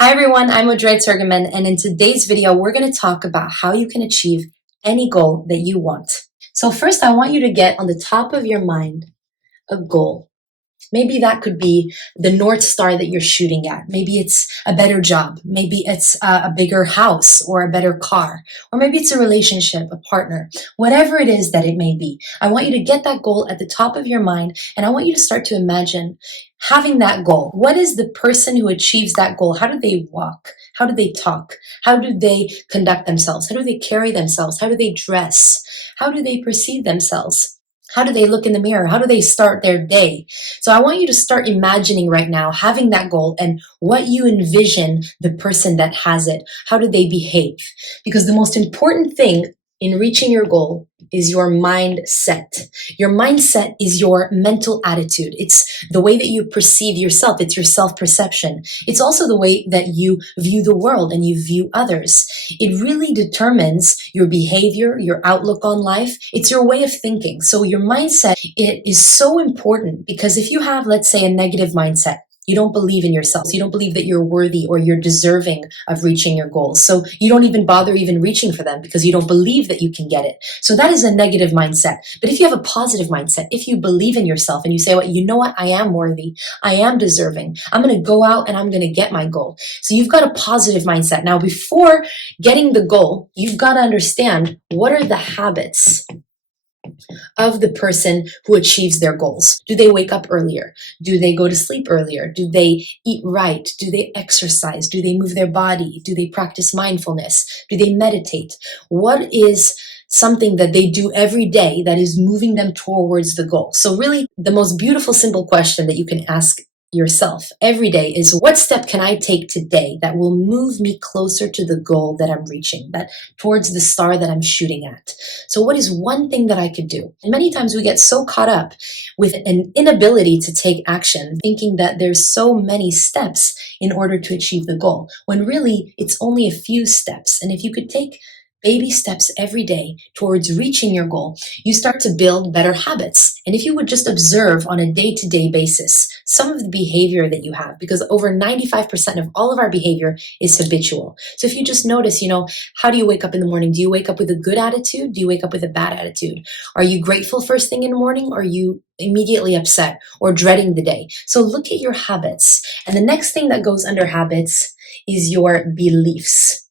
Hi everyone, I'm Audrey Turgeman, and in today's video, we're going to talk about how you can achieve any goal that you want. So first, I want you to get on the top of your mind a goal. Maybe that could be the North Star that you're shooting at. Maybe it's a better job. Maybe it's a bigger house or a better car. Or maybe it's a relationship, a partner. Whatever it is that it may be, I want you to get that goal at the top of your mind, and I want you to start to imagine having that goal. What is the person who achieves that goal? How do they walk? How do they talk? How do they conduct themselves? How do they carry themselves? How do they dress? How do they perceive themselves? How do they look in the mirror? How do they start their day? So I want you to start imagining right now having that goal and what you envision the person that has it. How do they behave? Because the most important thing in reaching your goal is your mindset. Your mindset is your mental attitude. It's the way that you perceive yourself. It's your self-perception. It's also the way that you view the world and you view others. It really determines your behavior, your outlook on life. It's your way of thinking. So your mindset, it is so important because if you have, let's say, a negative mindset, you don't believe in yourself. You don't believe that you're worthy or you're deserving of reaching your goals. So you don't even bother even reaching for them because you don't believe that you can get it. So that is a negative mindset. But if you have a positive mindset, if you believe in yourself and you say, well, you know what? I am worthy. I am deserving. I'm going to go out and I'm going to get my goal. So you've got a positive mindset. Now, before getting the goal, you've got to understand what are the habits of the person who achieves their goals. Do they wake up earlier? Do they go to sleep earlier? Do they eat right? Do they exercise? Do they move their body? Do they practice mindfulness? Do they meditate? What is something that they do every day that is moving them towards the goal? So really, the most beautiful, simple question that you can ask yourself every day is, what step can I take today that will move me closer to the goal that I'm reaching, that towards the star that I'm shooting at? So what is one thing that I could do? And many times we get so caught up with an inability to take action, thinking that there's so many steps in order to achieve the goal, when really it's only a few steps. And if you could take baby steps every day towards reaching your goal, you start to build better habits. And if you would just observe on a day-to-day basis some of the behavior that you have, because over 95% of all of our behavior is habitual. So if you just notice, how do you wake up in the morning? Do you wake up with a good attitude? Do you wake up with a bad attitude? Are you grateful first thing in the morning? Or are you immediately upset or dreading the day? So look at your habits. And the next thing that goes under habits is your beliefs.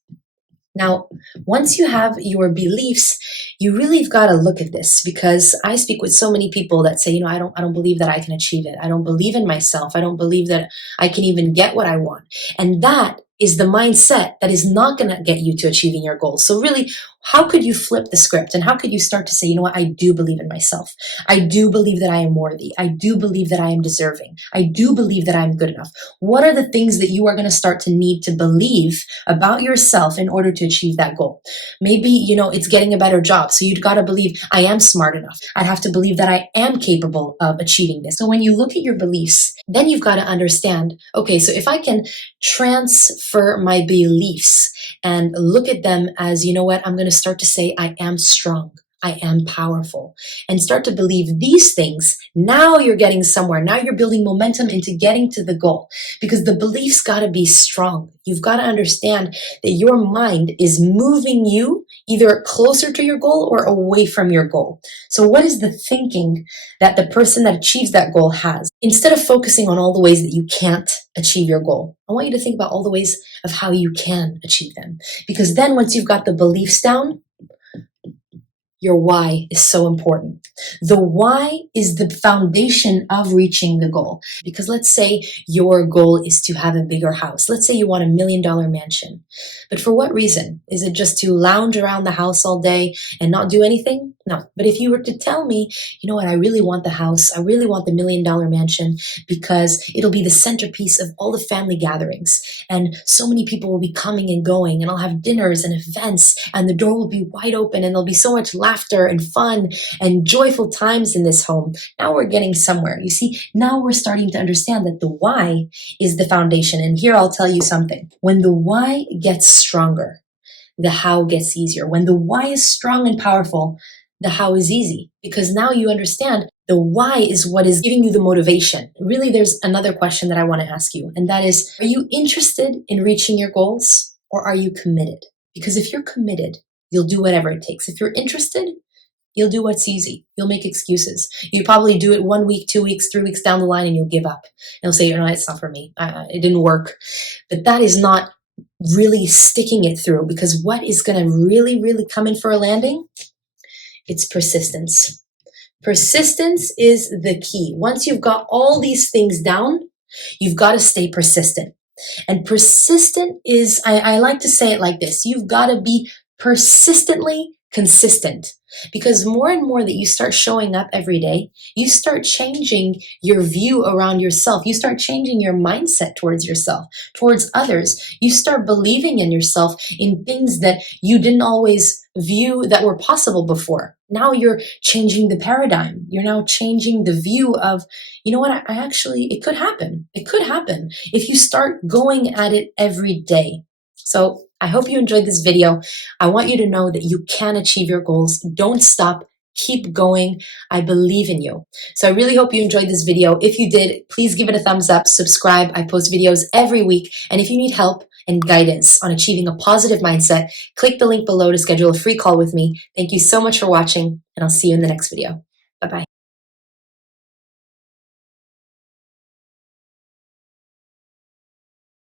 Now, once you have your beliefs, you really have got to look at this, because I speak with so many people that say, I don't believe that I can achieve it. I don't believe in myself. I don't believe that I can even get what I want. And that is the mindset that is not going to get you to achieving your goals. So really, how could you flip the script and how could you start to say, I do believe in myself. I do believe that I am worthy. I do believe that I am deserving. I do believe that I am good enough. What are the things that you are going to start to need to believe about yourself in order to achieve that goal? Maybe, it's getting a better job. So you've got to believe I am smart enough. I have to believe that I am capable of achieving this. So when you look at your beliefs, then you've got to understand, okay, so if I can transfer my beliefs and look at them as, I'm going to start to say, I am strong. I am powerful, and start to believe these things. Now you're getting somewhere. Now you're building momentum into getting to the goal, because the beliefs got to be strong. You've got to understand that your mind is moving you either closer to your goal or away from your goal. So what is the thinking that the person that achieves that goal has? Instead of focusing on all the ways that you can't achieve your goal, I want you to think about all the ways of how you can achieve them. Because then once you've got the beliefs down, your why is so important. The why is the foundation of reaching the goal. Because let's say your goal is to have a bigger house. Let's say you want $1 million mansion. But for what reason? Is it just to lounge around the house all day and not do anything? No. But if you were to tell me, I really want the house. I really want the $1 million mansion because it'll be the centerpiece of all the family gatherings. And so many people will be coming and going, and I'll have dinners and events, and the door will be wide open, and there'll be so much laughter and fun and joyful times in this home. Now we're getting somewhere. You see, now we're starting to understand that the why is the foundation. And here I'll tell you something. When the why gets stronger, the how gets easier. When the why is strong and powerful, the how is easy, because now you understand the why is what is giving you the motivation. Really, there's another question that I want to ask you, and that is, are you interested in reaching your goals, or are you committed? Because if you're committed, you'll do whatever it takes. If you're interested, you'll do what's easy. You'll make excuses. You probably do it 1 week, 2 weeks, 3 weeks down the line, and you'll give up. You'll say, no, it's not for me. It didn't work. But that is not really sticking it through, because what is going to really, really come in for a landing? It's persistence. Persistence is the key. Once you've got all these things down, you've got to stay persistent. And persistent is, I like to say it like this, you've got to be persistently consistent. Because more and more that you start showing up every day, you start changing your view around yourself. You start changing your mindset towards yourself, towards others. You start believing in yourself, in things that you didn't always view that were possible before. Now you're changing the paradigm. You're now changing the view of, you know what, I actually, it could happen. It could happen if you start going at it every day. So I hope you enjoyed this video. I want you to know that you can achieve your goals. Don't stop. Keep going. I believe in you. So I really hope you enjoyed this video. If you did, please give it a thumbs up, subscribe. I post videos every week. And if you need help and guidance on achieving a positive mindset, click the link below to schedule a free call with me. Thank you so much for watching, and I'll see you in the next video. Bye-bye.